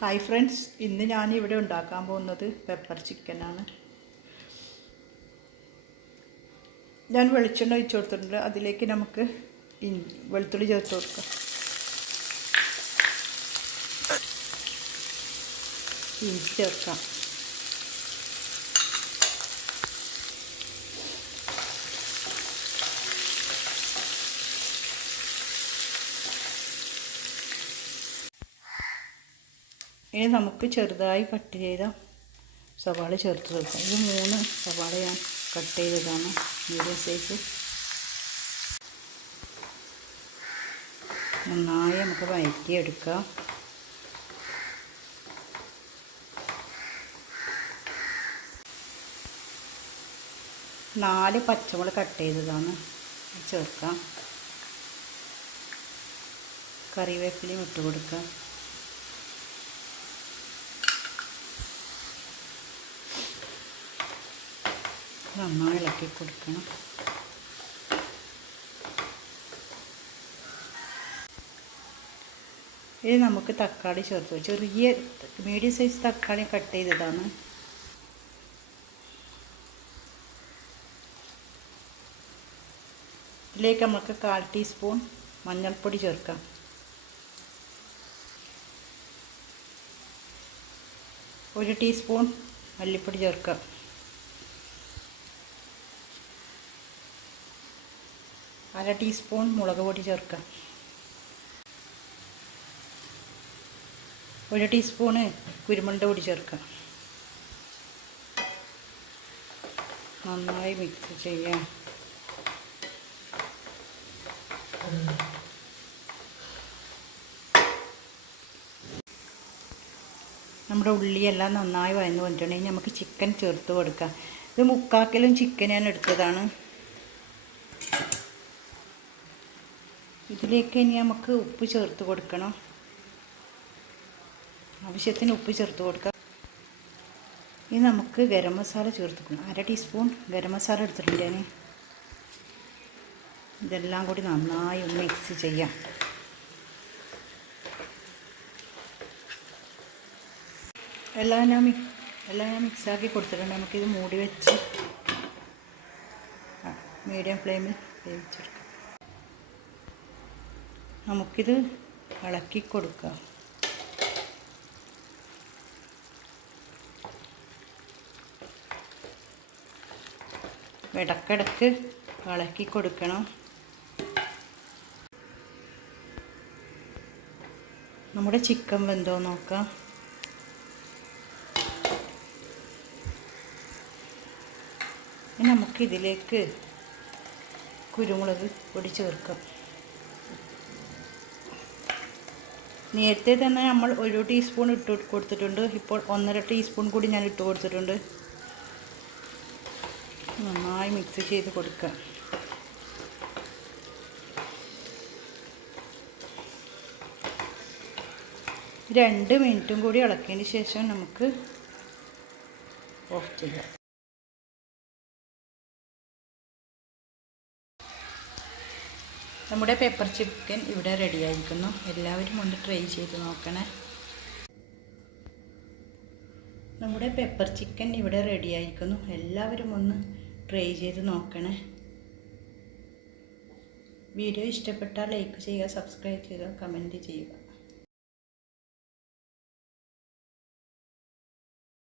Hi friends ഇന്ന് ഞാൻ ഇവിടെ ഉണ്ടാക്കാൻ പോകുന്നത് പെപ്പർ ചിക്കനാണ് ഞാൻ വെളിച്ചെണ്ണ ഒഴിച്ചു കൊടുത്തിട്ടുണ്ട്. അതിലേക്ക് നമുക്ക് വെളുത്തുള്ളി ചേർത്ത് കൊടുക്കാം. ഇഞ്ചി ചേർക്കാം. ഇനി നമുക്ക് ചെറുതായി കട്ട് ചെയ്ത സവാള ചേർത്ത് കൊടുക്കാം. ഇത് മൂന്ന് സവാള ഞാൻ കട്ട് ചെയ്തതാണ്. മീഡിയം സൈസ് നന്നായി നമുക്ക് വഴറ്റിയെടുക്കാം. നാല് പച്ചമുളക് കട്ട് ചെയ്തതാണ്. ചേർക്കാം. കറിവേപ്പിലയും ഇട്ട് കൊടുക്കാം. നന്നായി ഇളക്കി കൊടുക്കണം. ഇത് നമുക്ക് തക്കാളി ചേർത്ത് ചെറിയ മീഡിയം സൈസ് തക്കാളി കട്ട് ചെയ്തതാണ്. ഇതിലേക്ക് നമുക്ക് കാൽ ടീസ്പൂൺ മഞ്ഞൾപ്പൊടി ചേർക്കാം. ഒരു ടീസ്പൂൺ മല്ലിപ്പൊടി ചേർക്കാം. അര ടീസ്പൂൺ മുളക് പൊടി ചേർക്കുക ഒരു ടീസ്പൂണ് കുരുമുളക് പൊടി ചേർക്കുക നന്നായി മിക്സ് ചെയ്യാം. നമ്മുടെ ഉള്ളിയെല്ലാം നന്നായി വഴന്ന് വന്നിട്ടുണ്ടെങ്കിൽ നമുക്ക് ചിക്കൻ ചേർത്ത് കൊടുക്കാം. ഇത് മുക്കാക്കിലും ചിക്കൻ ഞാൻ എടുത്തതാണ്. ഇതിലേക്ക് ഇനി നമുക്ക് ഉപ്പ് ചേർത്ത് കൊടുക്കണം. ആവശ്യത്തിന് ഉപ്പ് ചേർത്ത് കൊടുക്കാം. ഇനി നമുക്ക് ഗരം മസാല ചേർത്ത് കൊടുക്കണം അര ടീസ്പൂൺ ഗരം മസാല എടുത്തിട്ടുണ്ട് ഞാൻ ഇതെല്ലാം കൂടി നന്നായി ഒന്ന് മിക്സ് ചെയ്യാം. എല്ലാം ഞാൻ മി എല്ലാം ഞാൻ മിക്സാക്കി കൊടുത്തിട്ടുണ്ട്. നമുക്കിത് മൂടി വെച്ച് മീഡിയം ഫ്ലെയിമിൽ വേവിച്ചെടുക്കാം. നമുക്കിത് ഇളക്കി കൊടുക്കാം. ഇടക്കിടക്ക് ഇളക്കി കൊടുക്കണം. നമ്മുടെ ചിക്കൻ വെന്തോ നോക്കാം. നമുക്കിതിലേക്ക് കുരുമുളക് പൊടി ചേർക്കാം. നേരത്തെ തന്നെ നമ്മൾ ഒരു ടീസ്പൂൺ ഇട്ട് കൊടുത്തിട്ടുണ്ട്. ഇപ്പോൾ ഒന്നര ടീസ്പൂൺ കൂടി ഞാൻ ഇട്ട് കൊടുത്തിട്ടുണ്ട്. നന്നായി മിക്സ് ചെയ്ത് കൊടുക്കുക. രണ്ട് മിനിറ്റും കൂടി ഇളക്കിയതിന് ശേഷം നമുക്ക് ഓഫ് ചെയ്യാം. നമ്മുടെ പെപ്പർ ചിക്കൻ ഇവിടെ റെഡി ആയിരിക്കുന്നു. എല്ലാവരും ഒന്ന് ട്രൈ ചെയ്ത് നോക്കണേ. നമ്മുടെ പെപ്പർ ചിക്കൻ ഇവിടെ റെഡി ആയിരിക്കുന്നു. എല്ലാവരും ഒന്ന് ട്രൈ ചെയ്ത് നോക്കണേ. വീഡിയോ ഇഷ്ടപ്പെട്ടാൽ ലൈക്ക് ചെയ്യുക സബ്സ്ക്രൈബ് ചെയ്യുക കമന്റ് ചെയ്യുക.